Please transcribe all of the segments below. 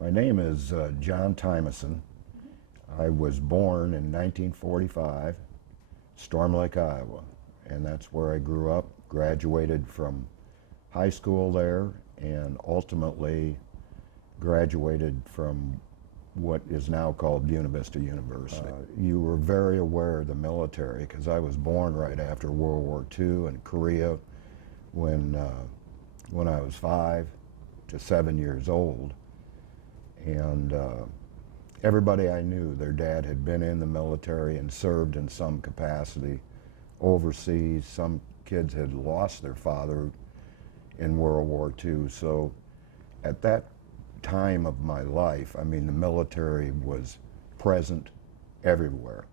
My name is Jon Tymeson. I was born in 1945, Storm Lake, Iowa, and that's where I grew up, graduated from high school there, and ultimately graduated from what is now called Buena Vista University. You were very aware of the military because I was born right after World War II in Korea when I was 5 to 7 years old. And everybody I knew, their dad had been in the military and served in some capacity overseas. Some kids had lost their father in World War II. So at that time of my life, I mean, the military was present everywhere,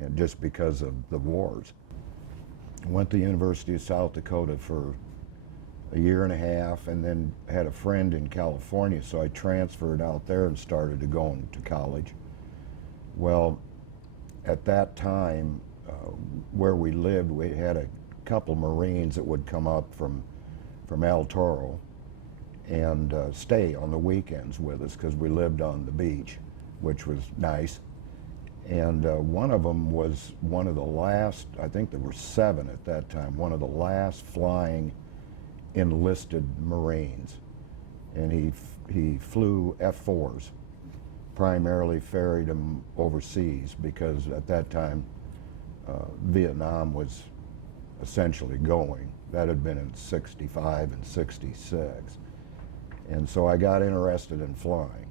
and just because of the wars. I went to the University of South Dakota for a year and a half, and then had a friend in California, so I transferred out there and started to go to college. Well, at that time, where we lived, we had a couple Marines that would come up from El Toro and stay on the weekends with us because we lived on the beach, which was nice. And one of them was one of the last, I think there were 7 at that time, one of the last flying enlisted Marines, and he flew F-4s, primarily ferried them overseas because at that time Vietnam was essentially going. That had been in '65 and '66, and so I got interested in flying.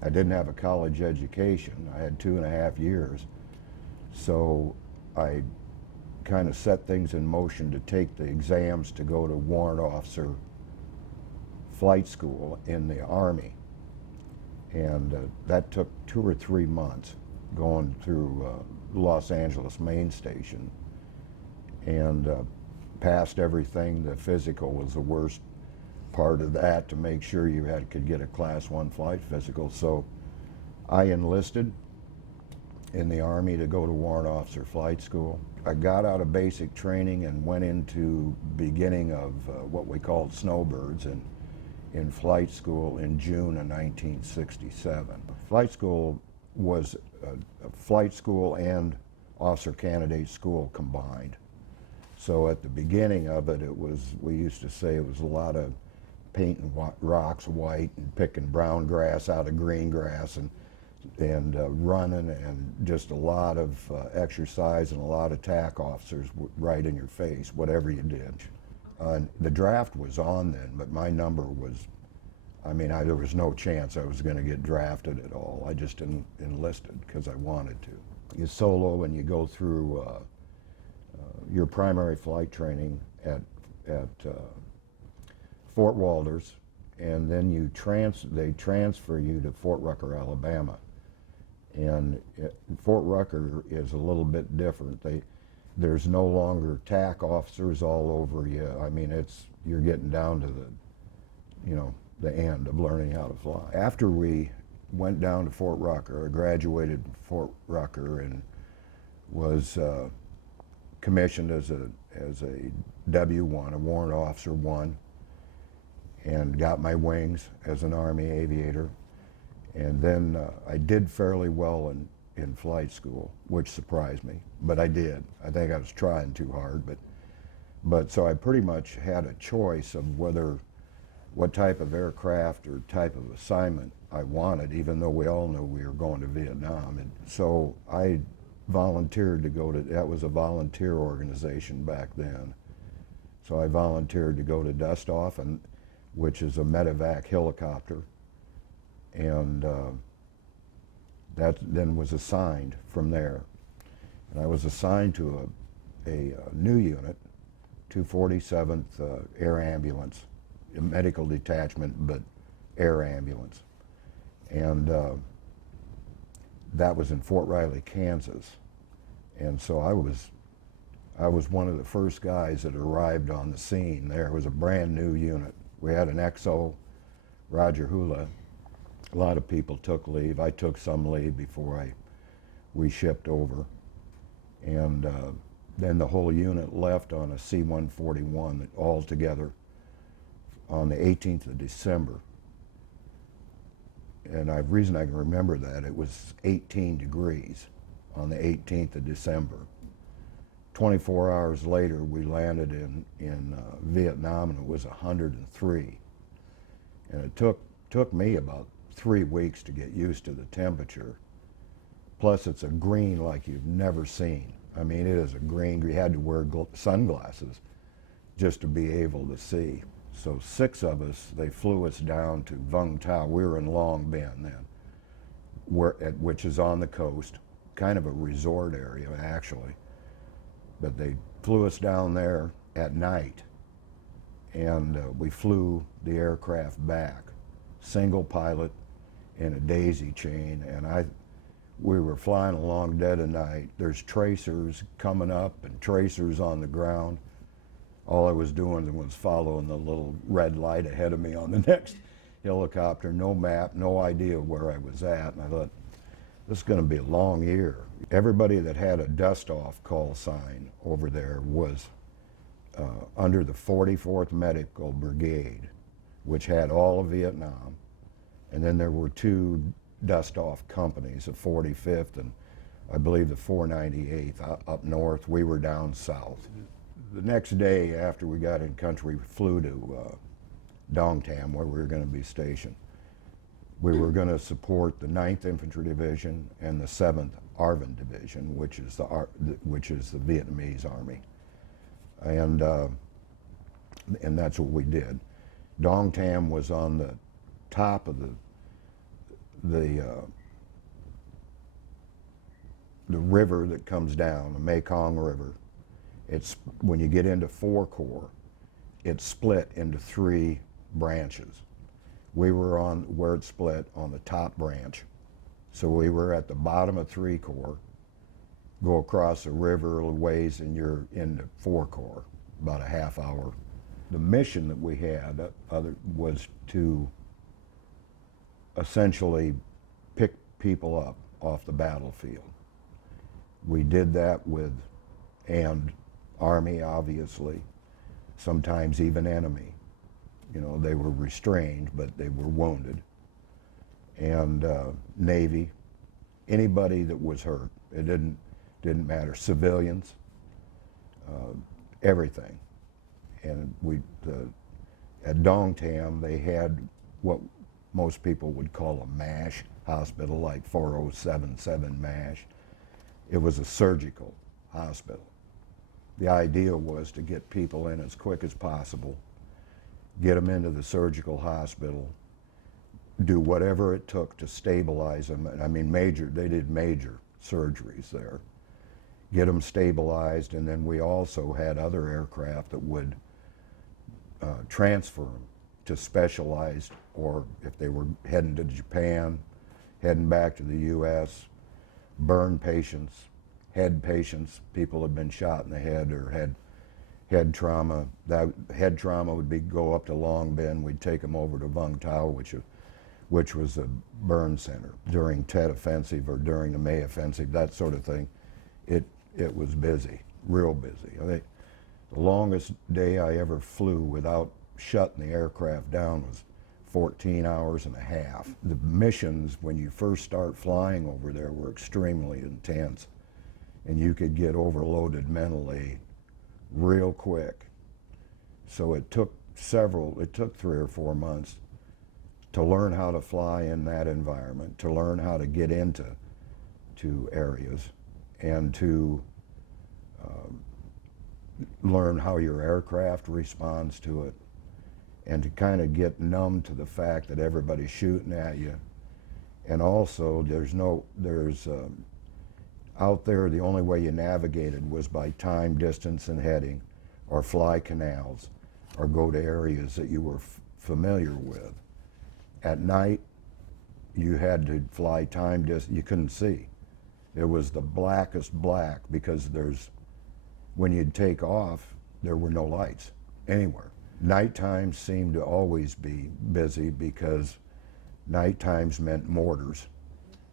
I didn't have a college education. I had 2.5 years, so I kind of set things in motion to take the exams to go to warrant officer flight school in the Army. And that took 2 or 3 months going through Los Angeles main station, and passed everything. The physical was the worst part of that, to make sure you could get a Class 1 flight physical. So I enlisted in the Army to go to warrant officer flight school. I got out of basic training and went into beginning of what we called snowbirds in flight school in June of 1967. Flight school was a flight school and officer candidate school combined. So at the beginning of it, we used to say it was a lot of painting rocks white and picking brown grass out of green grass and running, and just a lot of exercise and a lot of TAC officers right in your face, whatever you did. The draft was on then, but my number was, I mean, there was no chance I was going to get drafted at all. I just enlisted because I wanted to. You solo and you go through your primary flight training at Fort Walters, and then they transfer you to Fort Rucker, Alabama. And Fort Rucker is a little bit different. There's no longer TAC officers all over you. I mean, you're getting down to the end of learning how to fly. After we went down to Fort Rucker, I graduated from Fort Rucker and was commissioned as a W1, a warrant officer 1, and got my wings as an Army aviator. And then I did fairly well in flight school, which surprised me, but I did. I think I was trying too hard, but so I pretty much had a choice of what type of aircraft or type of assignment I wanted, even though we all knew we were going to Vietnam. And so I volunteered to go to, that was a volunteer organization back then. So I volunteered to go to Dustoff, which is a medevac helicopter, and that then was assigned from there. And I was assigned to a new unit, 247th Air Ambulance Medical Detachment, but Air Ambulance. And that was in Fort Riley, Kansas. And so I was one of the first guys that arrived on the scene there. It was a brand new unit. We had an XO, Roger Hula. A lot of people took leave. I took some leave before we shipped over. And then the whole unit left on a C-141 all together on the 18th of December. And the reason I can remember that, it was 18 degrees on the 18th of December. 24 hours later, we landed in Vietnam, and it was 103. And it took me about 3 weeks to get used to the temperature. Plus, it's a green like you've never seen. I mean, it is a green. You had to wear sunglasses just to be able to see. So 6 of us, they flew us down to Vung Tau. We were in Long Binh then, which is on the coast, kind of a resort area actually. But they flew us down there at night, and we flew the aircraft back, single pilot in a daisy chain, and we were flying along dead of night. There's tracers coming up and tracers on the ground. All I was doing was following the little red light ahead of me on the next helicopter. No map, no idea where I was at. And I thought, this is going to be a long year. Everybody that had a dust-off call sign over there was under the 44th Medical Brigade, which had all of Vietnam. And then there were 2 dust-off companies, the 45th and I believe the 498th up north. We were down south. The next day after we got in country, we flew to Dong Tam, where we were going to be stationed. We were going to support the 9th Infantry Division and the 7th ARVN Division, which is the Vietnamese Army, and that's what we did. Dong Tam was on the top of the river that comes down, the Mekong River. It's, when you get into 4 Corps, it's split into 3 branches. We were on where it split on the top branch. So we were at the bottom of 3 Corps, go across the river a ways and you're into 4 Corps, about a half hour. The mission that we had was to essentially pick people up off the battlefield. We did that and Army, obviously, sometimes even enemy. You know, they were restrained, but they were wounded. And Navy, anybody that was hurt, it didn't matter. Civilians, everything. And at Dong Tam, they had what most people would call a MASH hospital, like 4077 MASH. It was a surgical hospital. The idea was to get people in as quick as possible, get them into the surgical hospital, do whatever it took to stabilize them. I mean, they did major surgeries there. Get them stabilized, and then we also had other aircraft that would transfer them to specialized, or if they were heading to Japan, heading back to the U.S., burn patients, head patients, people had been shot in the head or had head trauma. That head trauma would go up to Long Binh. We'd take them over to Vung Tau, which was a burn center. During Tet Offensive or during the May Offensive, that sort of thing, it was busy, real busy. I think the longest day I ever flew without shutting the aircraft down was 14 hours and a half. The missions, when you first start flying over there, were extremely intense, and you could get overloaded mentally real quick. So it took 3 or 4 months to learn how to fly in that environment, to learn how to get into areas, and to learn how your aircraft responds to it, and to kind of get numb to the fact that everybody's shooting at you. And also, out there, the only way you navigated was by time, distance, and heading, or fly canals, or go to areas that you were familiar with. At night, you had to fly time, distance, you couldn't see. It was the blackest black, because when you'd take off, there were no lights anywhere. Night times seemed to always be busy, because night times meant mortars,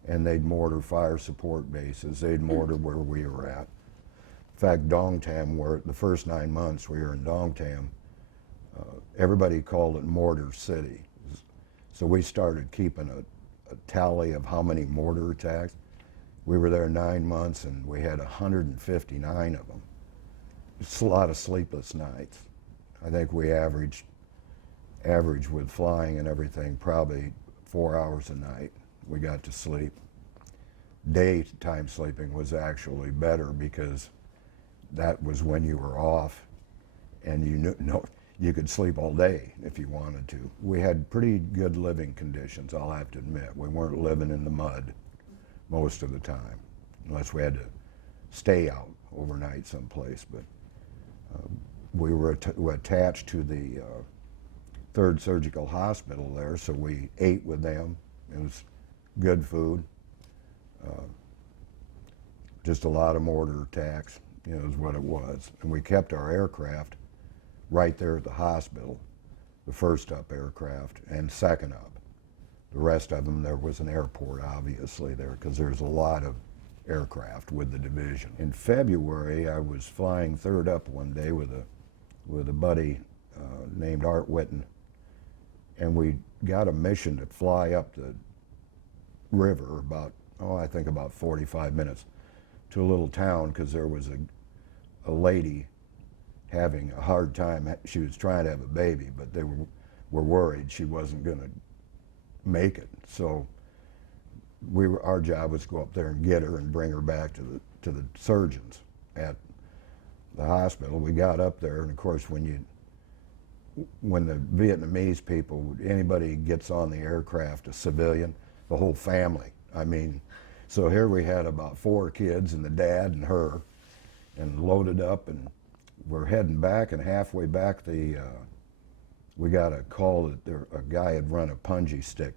and they'd mortar fire support bases. They'd mortar where we were at. In fact, Dong Tam, the first 9 months we were in Dong Tam, everybody called it Mortar City. So we started keeping a tally of how many mortar attacks. We were there 9 months and we had 159 of them. It's a lot of sleepless nights. I think we average with flying and everything probably 4 hours a night we got to sleep. Daytime sleeping was actually better because that was when you were off and you could sleep all day if you wanted to. We had pretty good living conditions, I'll have to admit. We weren't living in the mud most of the time, unless we had to stay out overnight someplace. But we were attached to the 3rd Surgical Hospital there, so we ate with them. It was good food. Just a lot of mortar attacks, is what it was. And we kept our aircraft right there at the hospital, the first up aircraft and second up. The rest of them, there was an airport obviously there because there's a lot of aircraft with the division. In February, I was flying third up one day with a buddy named Art Witten, and we got a mission to fly up the river I think about 45 minutes to a little town because there was a lady having a hard time. She was trying to have a baby, but they were worried she wasn't going to make it. So our job was to go up there and get her and bring her back to the surgeons at the hospital. We got up there, and of course when the Vietnamese people, anybody gets on the aircraft, a civilian, the whole family. So here we had about 4 kids and the dad and her, and loaded up, and we're heading back, and halfway back we got a call that a guy had run a punji stick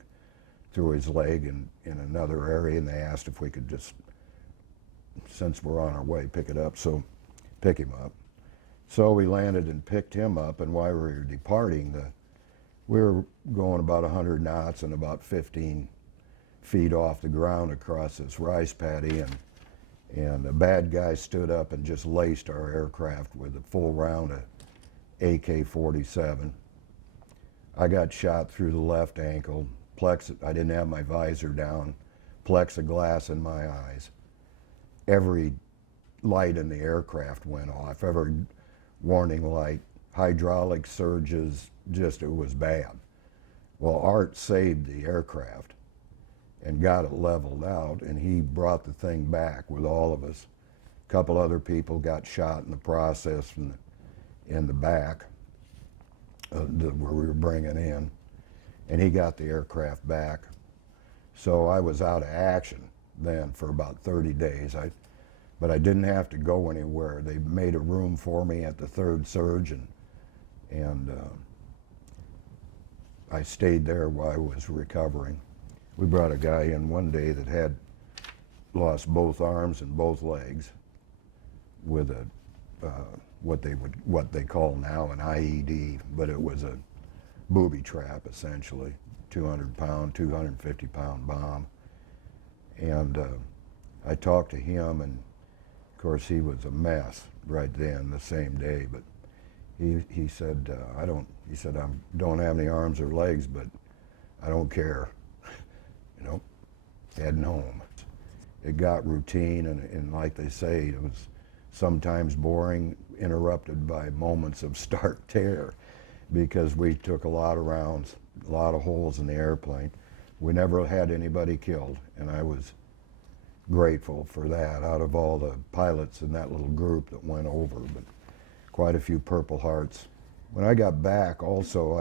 through his leg in another area, and they asked if we could just, since we're on our way, pick him up. So we landed and picked him up, and while we were departing, we were going about 100 knots and about 15 feet off the ground across this rice paddy, and a bad guy stood up and just laced our aircraft with a full round of AK-47. I got shot through the left ankle. I didn't have my visor down, plexiglass in my eyes. Every light in the aircraft went off, every warning light, hydraulic surges, it was bad. Well, Art saved the aircraft and got it leveled out, and he brought the thing back with all of us. A couple other people got shot in the process in the back where we were bringing in, and he got the aircraft back. So I was out of action then for about 30 days. But I didn't have to go anywhere. They made a room for me at the 3rd Surge, and I stayed there while I was recovering. We brought a guy in one day that had lost both arms and both legs with what they call now an IED, but it was a booby trap essentially, 200-pound, 250-pound bomb. And I talked to him, and of course he was a mess right then, the same day. But he said, I don't have any arms or legs, but I don't care. Heading home. It got routine, and like they say, it was sometimes boring, interrupted by moments of stark terror, because we took a lot of rounds, a lot of holes in the airplane. We never had anybody killed, and I was grateful for that out of all the pilots in that little group that went over, but quite a few Purple Hearts. When I got back also,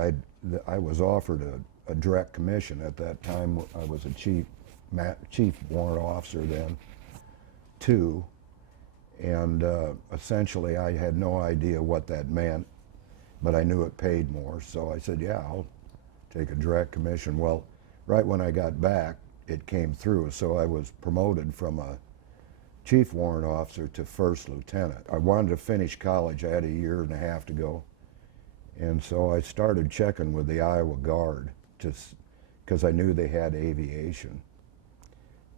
I was offered a direct commission. At that time I was a chief warrant officer then, too, and essentially I had no idea what that meant, but I knew it paid more, so I said, yeah, I'll take a direct commission. Well, right when I got back, it came through, so I was promoted from a chief warrant officer to first lieutenant. I wanted to finish college. I had a year and a half to go, and so I started checking with the Iowa Guard because I knew they had aviation.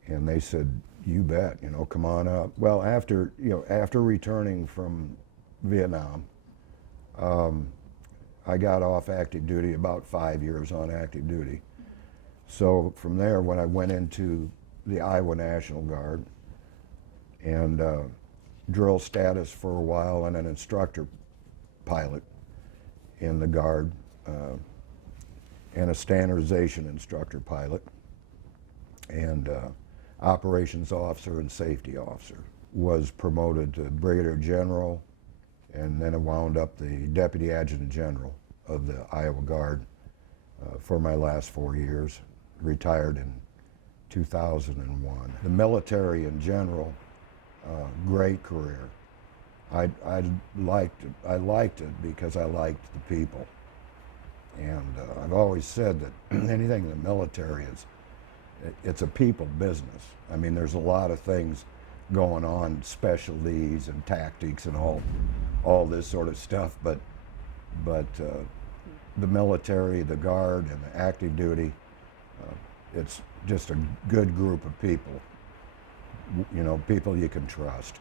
And they said, you bet, come on up. Well, after returning from Vietnam, I got off active duty, about 5 years on active duty. So from there, when I went into the Iowa National Guard and drill status for a while and an instructor pilot in the Guard and a standardization instructor pilot and operations officer and safety officer. Was promoted to Brigadier General, and then I wound up the Deputy Adjutant General of the Iowa Guard for my last 4 years, retired in 2001. The military in general, great career. I liked it because I liked the people. And I've always said that anything in the military it's a people business. I mean, there's a lot of things going on, specialties and tactics and all this sort of stuff, but the military, the Guard, and the active duty, it's just a good group of people, you know, people you can trust.